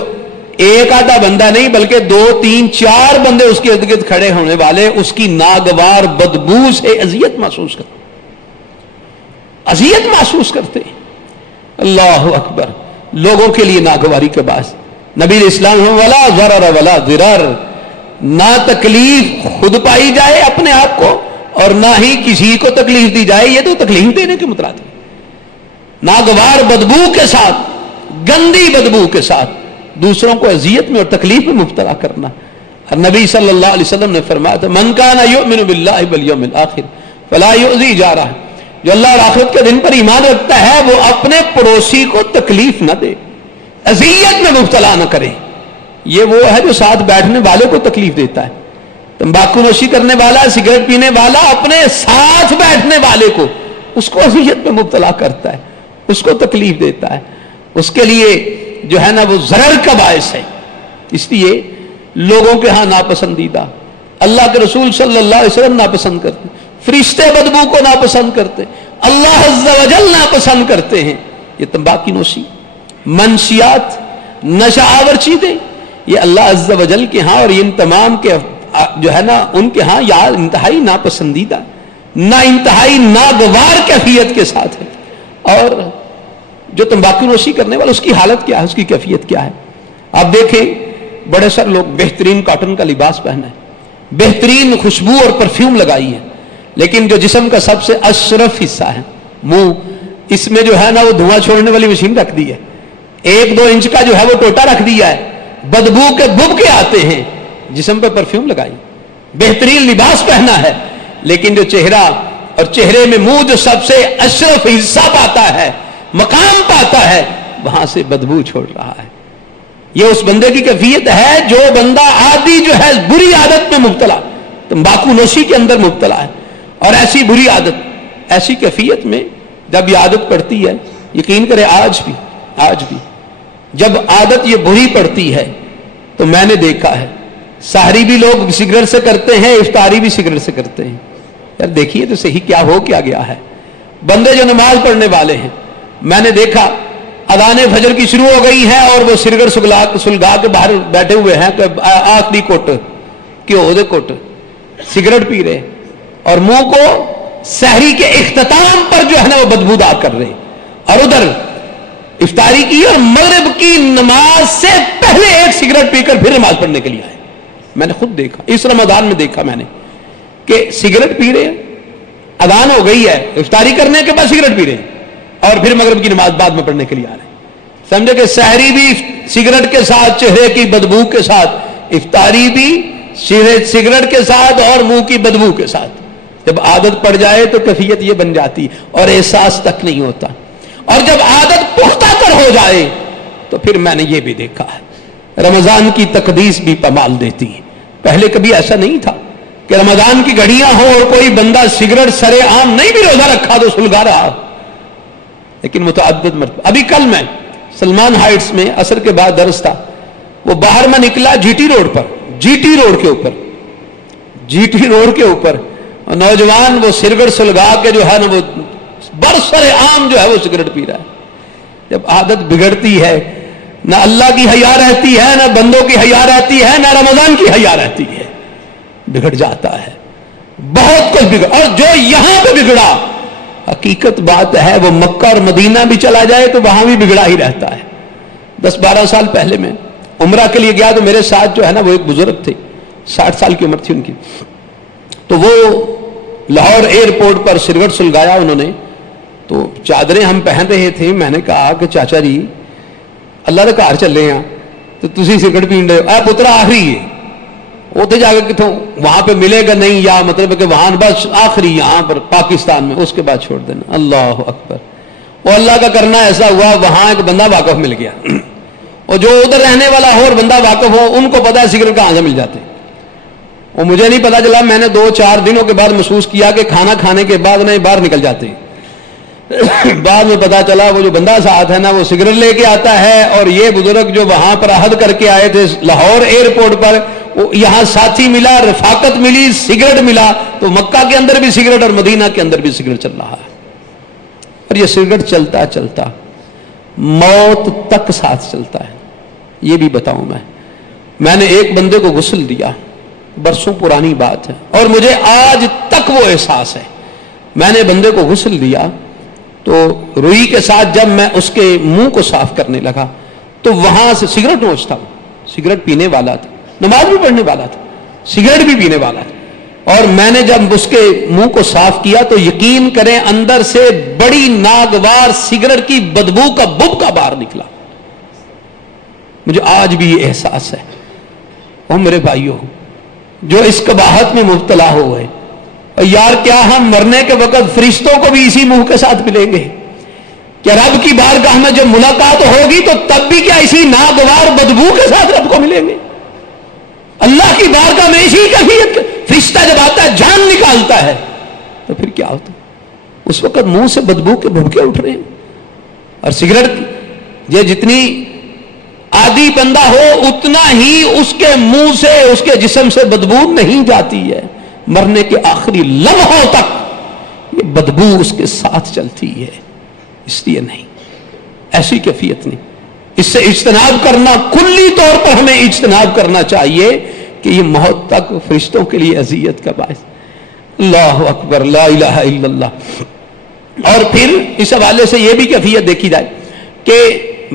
ایک آدھا بندہ نہیں بلکہ 2 3 4 بندے اس کے ارد گرد کھڑے ہونے والے اس کی ناگوار بدبو سے اذیت محسوس کرتے، اذیت محسوس کرتے۔ اللہ اکبر۔ لوگوں کے لیے ناگواری کے باعث نبی علیہ السلام ولا ضرر ولا ضرر، نہ تکلیف خود پائی جائے اپنے آپ کو اور نہ ہی کسی کو تکلیف دی جائے، یہ تو تکلیف دینے کے مترادف ہے۔ ناگوار بدبو کے ساتھ، گندی بدبو کے ساتھ دوسروں کو اذیت میں اور تکلیف میں مبتلا کرنا۔ اور نبی صلی اللہ علیہ وسلم نے فرمایا تھا من کان یؤمن باللہ والیوم الآخر فلا یؤذی جارہ، جو اللہ اور آخرت کے دن پر ایمان رکھتا ہے وہ اپنے پڑوسی کو تکلیف نہ دے، اذیت میں مبتلا نہ کرے۔ یہ وہ ہے جو ساتھ بیٹھنے والے کو تکلیف دیتا ہے، تمباکو نوشی کرنے والا، سگریٹ پینے والا اپنے ساتھ بیٹھنے والے کو، اس کو اذیت میں مبتلا کرتا ہے، اس کو تکلیف دیتا ہے، اس کے لیے جو ہے نا وہ ضرر کا باعث ہے۔ اس لیے لوگوں کے ہاں ناپسندیدہ، اللہ کے رسول صلی اللہ علیہ وسلم ناپسند کرتے، فرشتے بدبو کو ناپسند کرتے، اللہ عز و جل ناپسند کرتے ہیں۔ یہ تمباکو نوشی، منشیات، نشہ آور چیزیں، یہ اللہ عز و جل کے ہاں اور ان تمام کے جو ہے نا ان کے ہاں یا انتہائی ناپسندیدہ، نہ انتہائی ناگوار کیفیت کے ساتھ ہے۔ اور جو تمباکو نوشی کرنے والا اس کی حالت کیا ہے، اس کی کیفیت کیا ہے؟ آپ دیکھیں بڑے سارے لوگ بہترین کاٹن کا لباس پہنا ہے، بہترین خوشبو اور پرفیوم لگائی ہے، لیکن جو جسم کا سب سے اشرف حصہ ہے منہ، اس میں جو ہے نا وہ دھواں چھوڑنے والی مشین رکھ دی ہے، 1-2 انچ کا جو ہے وہ ٹوٹا رکھ دیا ہے، بدبو کے بھبکے آتے ہیں، جسم پہ پرفیوم لگائی، بہترین لباس پہنا ہے، لیکن جو چہرہ اور چہرے میں منہ جو سب سے اشرف حصہ پاتا ہے، مقام پاتا ہے، وہاں سے بدبو چھوڑ رہا ہے۔ یہ اس بندے کی کیفیت ہے جو بندہ عادی جو ہے بری عادت میں مبتلا، تمباکو نوشی کے اندر مبتلا ہے، اور ایسی بری عادت، ایسی کیفیت میں جب یہ عادت پڑتی ہے، یقین کرے آج بھی جب عادت یہ بری پڑتی ہے تو میں نے دیکھا ہے سحری بھی لوگ سگریٹ سے کرتے ہیں، افطاری بھی سگریٹ سے کرتے ہیں۔ یار دیکھیے تو صحیح کیا ہو کیا گیا ہے۔ بندے جو نماز پڑھنے والے ہیں، میں نے دیکھا اذان فجر کی شروع ہو گئی ہے اور وہ سگریٹ سلگا کے باہر بیٹھے ہوئے ہیں کہ آخری کوٹ سگریٹ پی رہے اور منہ کو سحری کے اختتام پر جو ہے نا وہ بدبودار کر رہے، اور ادھر افطاری کی اور مغرب کی نماز سے پہلے ایک سگریٹ پی کر پھر نماز پڑھنے کے لیے آئے۔ میں نے خود دیکھا، اس رمضان میں دیکھا میں نے کہ سگریٹ پی رہے ہیں، اذان ہو گئی ہے، افطاری کرنے کے بعد سگریٹ پی رہے ہیں اور پھر مغرب کی نماز بعد میں پڑھنے کے لیے آ رہے ہیں۔ سمجھے کہ سحری بھی سگریٹ کے ساتھ، چہرے کی بدبو کے ساتھ، افطاری بھی سگریٹ کے ساتھ اور منہ کی بدبو کے ساتھ۔ جب عادت پڑ جائے تو کیفیت یہ بن جاتی اور احساس تک نہیں ہوتا، اور جب عادت پختہ تر ہو جائے تو پھر میں نے یہ بھی دیکھا ہے رمضان کی تقدیس بھی پمال دیتی ہے۔ پہلے کبھی ایسا نہیں تھا کہ رمضان کی گھڑیاں ہوں اور کوئی بندہ سگریٹ سرے عام نہیں بھی روزہ رکھا تو سلگا رہا، لیکن متعدد مرتبہ۔ ابھی کل میں سلمان ہائٹس میں عصر کے بعد درس تھا، وہ باہر میں نکلا جی ٹی روڈ کے اوپر اور نوجوان وہ سگریٹ سلگا کے جو ہے نا وہ برسر عام جو ہے وہ سگریٹ پی رہا ہے۔ جب عادت بگڑتی ہے، نہ اللہ کی حیا رہتی ہے، نہ بندوں کی حیا رہتی ہے، نہ رمضان کی حیا رہتی ہے، بگڑ جاتا ہے، بہت کچھ بگڑ۔ اور جو یہاں پہ بگڑا، حقیقت بات ہے وہ مکہ اور مدینہ بھی چلا جائے تو وہاں بھی بگڑا ہی رہتا ہے۔ 10-12 سال پہلے میں عمرہ کے لیے گیا تو میرے ساتھ جو ہے نا وہ ایک بزرگ تھے، 60 سال کی عمر تھی ان کی، تو وہ لاہور ایئرپورٹ پر سگریٹ سلگایا انہوں نے، تو چادریں ہم پہن رہے تھے، میں نے کہا کہ چاچا جی اللہ کے گھر چلے ہیں تو تسی سگریٹ پین رہے ہو، اے پترا آخری ہے اتنے جا کے کتوں وہاں پہ ملے گا نہیں، یا مطلب کہ وہاں بس آخری یہاں پر پاکستان میں، اس کے بعد چھوڑ دینا۔ اللہ اکبر، وہ اللہ کا کرنا ایسا ہوا وہاں ایک بندہ واقف مل گیا، اور جو ادھر رہنے والا ہو اور بندہ واقف ہو ان کو پتا ہے سگریٹ کہاں سے مل جاتے، اور مجھے نہیں پتا چلا، میں نے 2-4 دنوں کے بعد محسوس کیا کہ کھانا کھانے کے بعد نہیں باہر نکل جاتے ہیں۔ بعد میں پتا چلا وہ جو بندہ ساتھ ہے نا وہ سگریٹ لے کے آتا ہے، اور یہ بزرگ جو وہاں پر عہد کر کے آئے تھے لاہور ایئرپورٹ پر، یہاں ساتھی ملا، رفاقت ملی، سگریٹ ملا، تو مکہ کے اندر بھی سگریٹ اور مدینہ کے اندر بھی سگریٹ چل رہا ہے۔ اور یہ سگریٹ چلتا چلتا موت تک ساتھ چلتا ہے۔ یہ بھی بتاؤں میں نے ایک بندے کو غسل دیا، برسوں پرانی بات ہے اور مجھے آج تک وہ احساس ہے، میں نے بندے کو غسل دیا تو روئی کے ساتھ جب میں اس کے منہ کو صاف کرنے لگا تو وہاں سے سگریٹ نوچتا، سگریٹ پینے والا تھا، نماز بھی پڑھنے والا تھا، سگریٹ بھی پینے والا ہے. اور میں نے جب اس کے منہ کو صاف کیا تو یقین کریں اندر سے بڑی ناگوار سگریٹ کی بدبو کا ببکا باہر نکلا. مجھے آج بھی یہ احساس ہے. او میرے بھائیوں جو اس قباحت میں مبتلا ہوئے، یار کیا ہم مرنے کے وقت فرشتوں کو بھی اسی منہ کے ساتھ ملیں گے؟ کیا رب کی بارگاہ میں جب ملاقات ہوگی تو تب بھی کیا اسی ناگوار بدبو کے ساتھ رب کو ملیں گے؟ اللہ کی بارگاہ میں اسی کیفیت، فرشتہ جب آتا ہے جان نکالتا ہے تو پھر کیا ہوتا ہے؟ اس وقت منہ سے بدبو کے بھبکے اٹھ رہے ہیں. اور سگریٹ یہ جتنی عادی بندہ ہو اتنا ہی اس کے منہ سے اس کے جسم سے بدبو نہیں جاتی ہے. مرنے کے آخری لمحوں تک یہ بدبو اس کے ساتھ چلتی ہے. اس لیے نہیں، ایسی کیفیت نہیں. اس سے اجتناب کرنا، کلی طور پر ہمیں اجتناب کرنا چاہیے کہ یہ موت تک فرشتوں کے لیے اذیت کا باعث. اللہ اکبر، لا الہ الا اللہ. اور پھر اس حوالے سے یہ بھی کیفیت دیکھی جائے کہ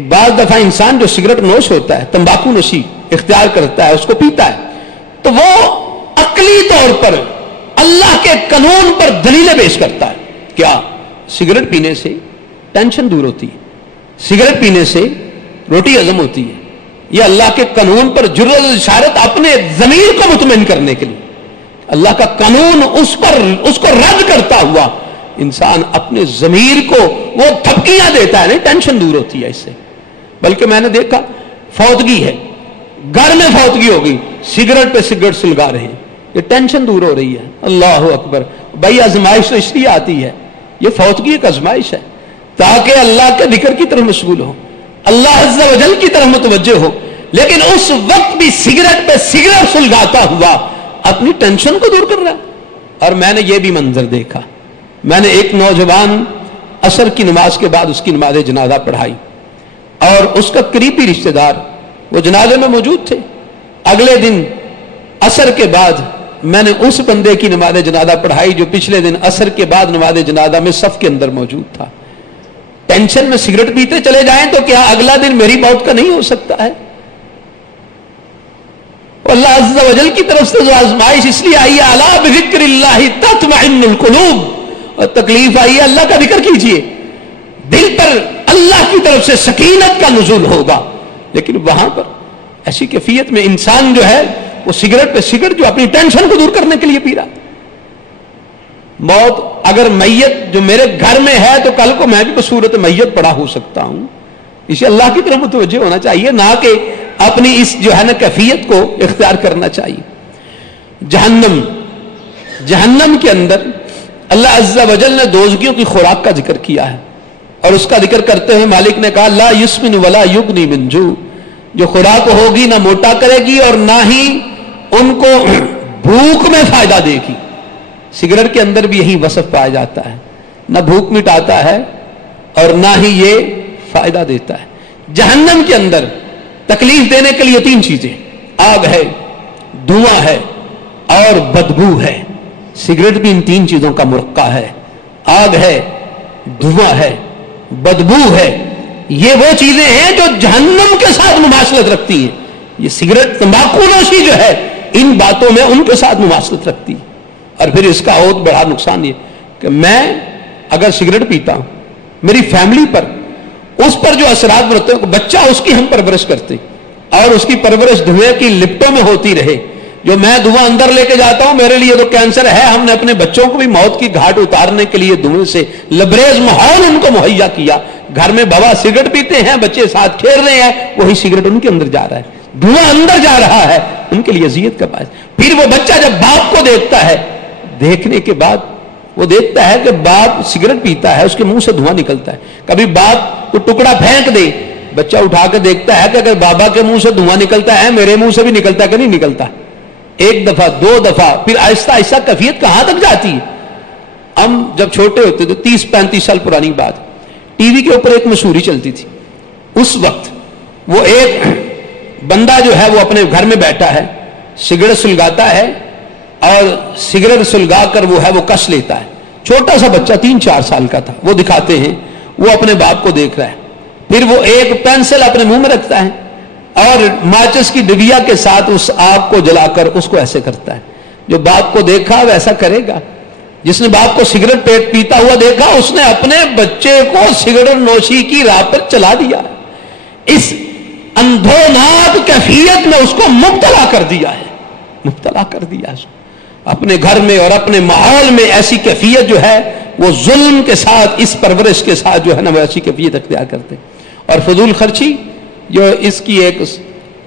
بعض دفعہ انسان جو سگریٹ نوش ہوتا ہے، تمباکو نوشی اختیار کرتا ہے، اس کو پیتا ہے، تو وہ عقلی طور پر اللہ کے قانون پر دلیلیں پیش کرتا ہے. کیا سگریٹ پینے سے ٹینشن دور ہوتی ہے، سگریٹ پینے سے روٹی ہضم ہوتی ہے. یہ اللہ کے قانون پر جرأت و اشارت اپنے ضمیر کو مطمئن کرنے کے لیے اللہ کا قانون اس کو رد کرتا ہوا انسان اپنے ضمیر کو وہ تھپکیاں دیتا ہے. نہیں، ٹینشن دور ہوتی ہے اس سے. بلکہ میں نے دیکھا فوتگی ہے، گھر میں فوتگی ہوگی، سگریٹ پہ سگریٹ سلگا رہے ہیں، یہ ٹینشن دور ہو رہی ہے. اللہ اکبر. بھائی آزمائش تو اس لیے آتی ہے، یہ فوتگی ایک آزمائش ہے تاکہ اللہ کے ذکر کی طرف مشغول ہو، اللہ عز و جل کی طرف متوجہ ہو. لیکن اس وقت بھی سگریٹ پہ سگریٹ سلگاتا ہوا اپنی ٹینشن کو دور کر رہا. اور میں نے یہ بھی منظر دیکھا، میں نے ایک نوجوان عصر کی نماز کے بعد اس کی نماز جنازہ پڑھائی اور اس کا قریبی رشتہ دار وہ جنازے میں موجود تھے. اگلے دن عصر کے بعد میں نے اس بندے کی نماز جنازہ پڑھائی جو پچھلے دن عصر کے بعد نماز جنازہ میں صف کے اندر موجود تھا. ٹینشن میں سگریٹ پیتے چلے جائیں تو کیا اگلا دن میری موت کا نہیں ہو سکتا ہے؟ اللہ عز و جل کی طرف سے جو آزمائش اس لیے آئی ہے، الا بذکر اللہ تطمئن القلوب، اور تکلیف آئی ہے اللہ کا ذکر کیجئے، دل پر اللہ کی طرف سے سکینت کا نزول ہوگا. لیکن وہاں پر ایسی کیفیت میں انسان جو ہے وہ سگریٹ پہ سگریٹ جو اپنی ٹینشن کو دور کرنے کے لیے پی رہا. موت اگر میت جو میرے گھر میں ہے تو کل کو میں بھی بصورت میت پڑا ہو سکتا ہوں. اسے اللہ کی طرف متوجہ ہونا چاہیے، نہ کہ اپنی اس جو ہے نا کیفیت کو اختیار کرنا چاہیے. جہنم کے اندر اللہ عز و جل نے دوزخیوں کی خوراک کا ذکر کیا ہے اور اس کا ذکر کرتے ہوئے مالک نے کہا لا یسمن ولا یغنی من جوع، جو خوراک ہوگی نہ موٹا کرے گی اور نہ ہی ان کو بھوک میں فائدہ دے گی. سگریٹ کے اندر بھی یہی وصف پایا جاتا ہے، نہ بھوک مٹاتا ہے اور نہ ہی یہ فائدہ دیتا ہے. جہنم کے اندر تکلیف دینے کے لیے تین چیزیں، آگ ہے، دھواں ہے اور بدبو ہے. سگریٹ بھی ان تین چیزوں کا مرقع ہے. آگ ہے، دھواں ہے، بدبو ہے. یہ وہ چیزیں ہیں جو جہنم کے ساتھ مماثلت رکھتی ہیں. یہ سگریٹ، تمباکو نوشی جو ہے ان باتوں میں ان کے ساتھ مماثلت رکھتی ہے. اور پھر اس کا اور بڑا نقصان یہ کہ میں اگر سگریٹ پیتا ہوں میری فیملی پر اس پر جو اثرات پڑتے ہیں، بچہ اس کی ہم پرورش کرتے اور اس کی پرورش دھوئے کی لپٹوں میں ہوتی رہے. جو میں دھواں اندر لے کے جاتا ہوں میرے لیے تو کینسر ہے. ہم نے اپنے بچوں کو بھی موت کی گھاٹ اتارنے کے لیے دھوئیں سے لبریز ماحول ان کو مہیا کیا. گھر میں بابا سگریٹ پیتے ہیں، بچے ساتھ کھیل رہے ہیں، وہی سگریٹ ان کے اندر جا رہا ہے، دھواں اندر جا رہا ہے، ان کے لیے اذیت کا باعث. پھر وہ بچہ جب باپ کو دیکھتا ہے، دیکھنے کے بعد وہ دیکھتا ہے کہ باپ سگریٹ پیتا ہے، اس کے منہ سے دھواں نکلتا ہے. کبھی باپ کو ٹکڑا پھینک دے، بچہ اٹھا کے دیکھتا ہے کہ اگر بابا کے منہ سے دھواں نکلتا ہے میرے منہ سے بھی نکلتا ہے کہ نہیں نکلتا. ایک دفعہ، دو دفعہ، پھر آہستہ آہستہ کیفیت کہاں تک جاتی ہے. ہم جب چھوٹے ہوتے تھے، 30-35 سال پرانی بات، ٹی وی کے اوپر ایک مشہوری چلتی تھی. اس وقت وہ ایک بندہ جو ہے وہ اپنے گھر میں بیٹھا ہے، سگریٹ سلگاتا ہے اور سگریٹ سلگا کر وہ ہے وہ کش لیتا ہے. چھوٹا سا بچہ 3-4 سال کا تھا. وہ دکھاتے ہیں وہ اپنے باپ کو دیکھ رہا ہے. پھر وہ ایک پینسل اپنے منہ میں رکھتا ہے اور ماچس کی ڈبیا کے ساتھ اس آگ کو جلا کر اس کو ایسے کرتا ہے. جو باپ کو دیکھا ویسا کرے گا. جس نے باپ کو سگریٹ پیتا ہوا دیکھا اس نے اپنے بچے کو سگریٹ نوشی کی راہ پر چلا دیا. اس اندھوناک کیفیت میں اس کو مبتلا کر دیا ہے. مبتلا کر دیا ہے اپنے گھر میں اور اپنے ماحول میں. ایسی کیفیت جو ہے وہ ظلم کے ساتھ, اس پرورش کے ساتھ جو ہے نا وہ ایسی کیفیت اختیار کرتے. اور فضول خرچی جو اس کی ایک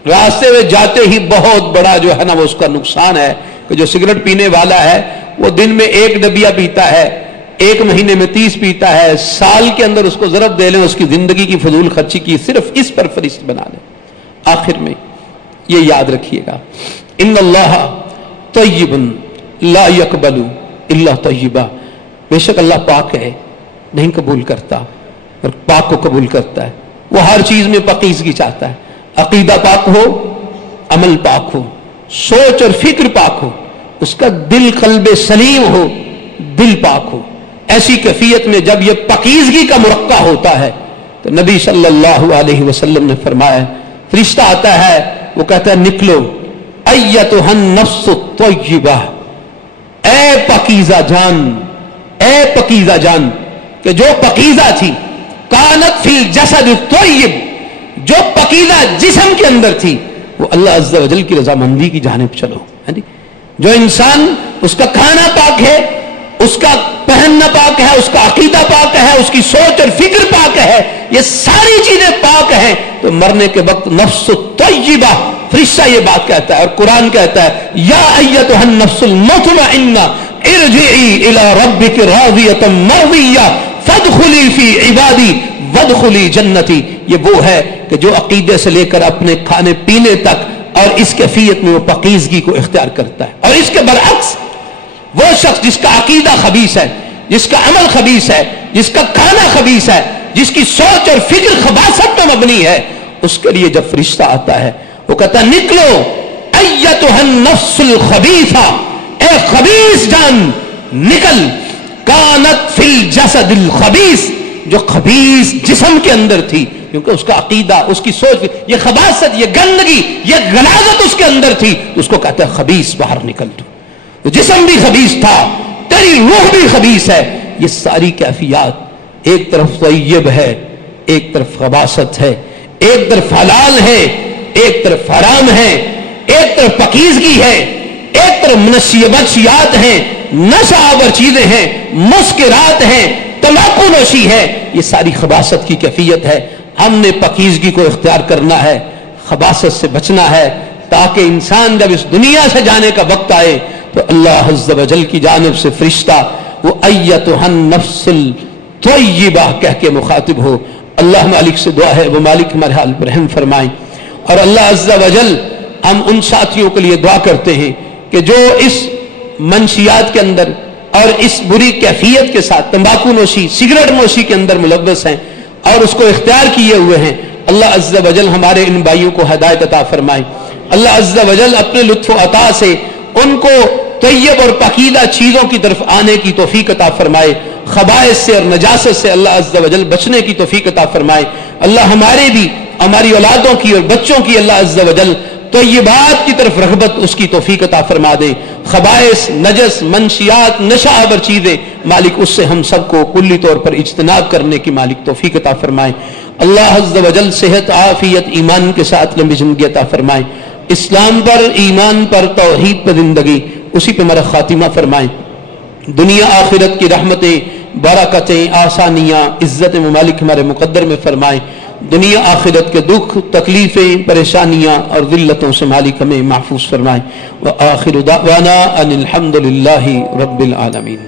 راستے میں جاتے ہی بہت بڑا جو ہے نا وہ اس کا نقصان ہے کہ جو سگریٹ پینے والا ہے وہ دن میں 1 ڈبیا پیتا ہے, 1 مہینے میں 30 پیتا ہے, سال کے اندر اس کو ضرب دے لیں اس کی زندگی کی فضول خرچی کی صرف اس پر فہرست بنا لیں. آخر میں یہ یاد رکھیے گا, ان اللہ طیب لا یقبل الا طیبا, بے شک اللہ پاک ہے نہیں قبول کرتا اور پاک کو قبول کرتا ہے. وہ ہر چیز میں پاکیزگی چاہتا ہے. عقیدہ پاک ہو, عمل پاک ہو, سوچ اور فکر پاک ہو, اس کا دل قلب سلیم ہو, دل پاک ہو. ایسی کیفیت میں جب یہ پاکیزگی کا مرقع ہوتا ہے تو نبی صلی اللہ علیہ وسلم نے فرمایا, فرشتہ آتا ہے وہ کہتا ہے نکلو ایتھا النفس الطیبہ, اے پاکیزہ جان, اے پاکیزہ جان کہ جو پاکیزہ تھی, کانت فی الجسد الطیب, جو پاکیزہ جسم کے اندر تھی وہ اللہ عز و جل کی رضامندی کی جانب چلو. جو انسان اس کا کھانا پاک ہے, اس کا پہننا پاک ہے, اس کا عقیدہ پاک ہے, اس کی سوچ اور فکر پاک ہے, یہ ساری چیزیں پاک ہیں, تو مرنے کے وقت نفس الطیبہ, فرشتہ یہ بات کہتا ہے اور قرآن کہتا ہے یا ایتھا النفس المطمئنہ ارجعی الی ربک راضیۃ مرضیہ فادخلی فی عبادی وادخلی جنتی. یہ وہ ہے کہ جو عقیدے سے لے کر اپنے کھانے پینے تک اور اس کیفیت میں وہ پاکیزگی کو اختیار کرتا ہے. اور اس کے برعکس وہ شخص جس کا عقیدہ خبیث ہے, جس کا عمل خبیث ہے, جس کا کھانا خبیث ہے, جس کی سوچ اور فکر خباثت پر مبنی ہے, اس کے لیے جب فرشتہ آتا ہے وہ کہتا ہے نکلو ایتھا النفس الخبیثہ, اے خبیث جان نکل, کانت فی الجسد الخبیث, جو خبیث جسم کے اندر تھی, کیونکہ اس کا عقیدہ, اس کی سوچ, یہ خباثت, یہ گندگی, یہ غلاظت اس کے اندر تھی, اس کو کہتا ہے خبیث باہر نکل. تو جسم بھی خبیث تھا, تیری روح بھی خبیث ہے. یہ ساری کیفیات ایک طرف طیب ہے, ایک طرف خباثت ہے, ایک طرف حلال ہے, ایک طرف حرام ہے, ایک طرف پاکیزگی ہے, ایک طرف منشیات ہیں, نشہ آور چیزیں ہیں, مسکرات ہیں, تمباکو نوشی ہے. یہ ساری خباثت کی کیفیت ہے. ہم نے پاکیزگی کو اختیار کرنا ہے, خباثت سے بچنا ہے, تاکہ انسان جب اس دنیا سے جانے کا وقت آئے تو اللہ عز و جل کی جانب سے فرشتہ وہ ایتھا النفس الطیبہ کہہ کے مخاطب ہو. اللہ مالک سے دعا ہے وہ مالک ہمارے حال پر رحم فرمائیں. اور اللہ عز و جل ہم ان ساتھیوں کے لیے دعا کرتے ہیں کہ جو اس منشیات کے اندر اور اس بری کیفیت کے ساتھ تمباکو نوشی, سگریٹ نوشی کے اندر ملوث ہیں اور اس کو اختیار کیے ہوئے ہیں, اللہ عز و جل ہمارے ان بھائیوں کو ہدایت عطا فرمائے. اللہ عز و جل اپنے لطف و عطا سے ان کو طیب اور پاکیزہ چیزوں کی طرف آنے کی توفیق عطا فرمائے. خبائث سے اور نجاست سے اللہ عز و جل بچنے کی توفیق عطا فرمائے. اللہ ہمارے بھی, ہماری اولادوں کی اور بچوں کی اللہ عز و جل طیبات کی طرف رغبت اس کی توفیق عطا فرما دے. خبائث, نجس, منشیات, نشہ آور چیزیں مالک اس سے ہم سب کو کلی طور پر اجتناب کرنے کی مالک توفیق عطا فرمائے. اللہ عز و جل صحت, عافیت, ایمان کے ساتھ لمبی زندگی عطا فرمائے. اسلام پر, ایمان پر, توحید پر زندگی, اسی پہ ہمارا خاتمہ فرمائے. دنیا آخرت کی رحمتیں, برکتیں, آسانیاں, عزت ممالک ہمارے مقدر میں فرمائے. دنیا آخرت کے دکھ, تکلیفیں, پریشانیاں اور ذلتوں سے مالک ہمیں محفوظ فرمائے. وآخر دعوانا ان الحمد للہ رب العالمین.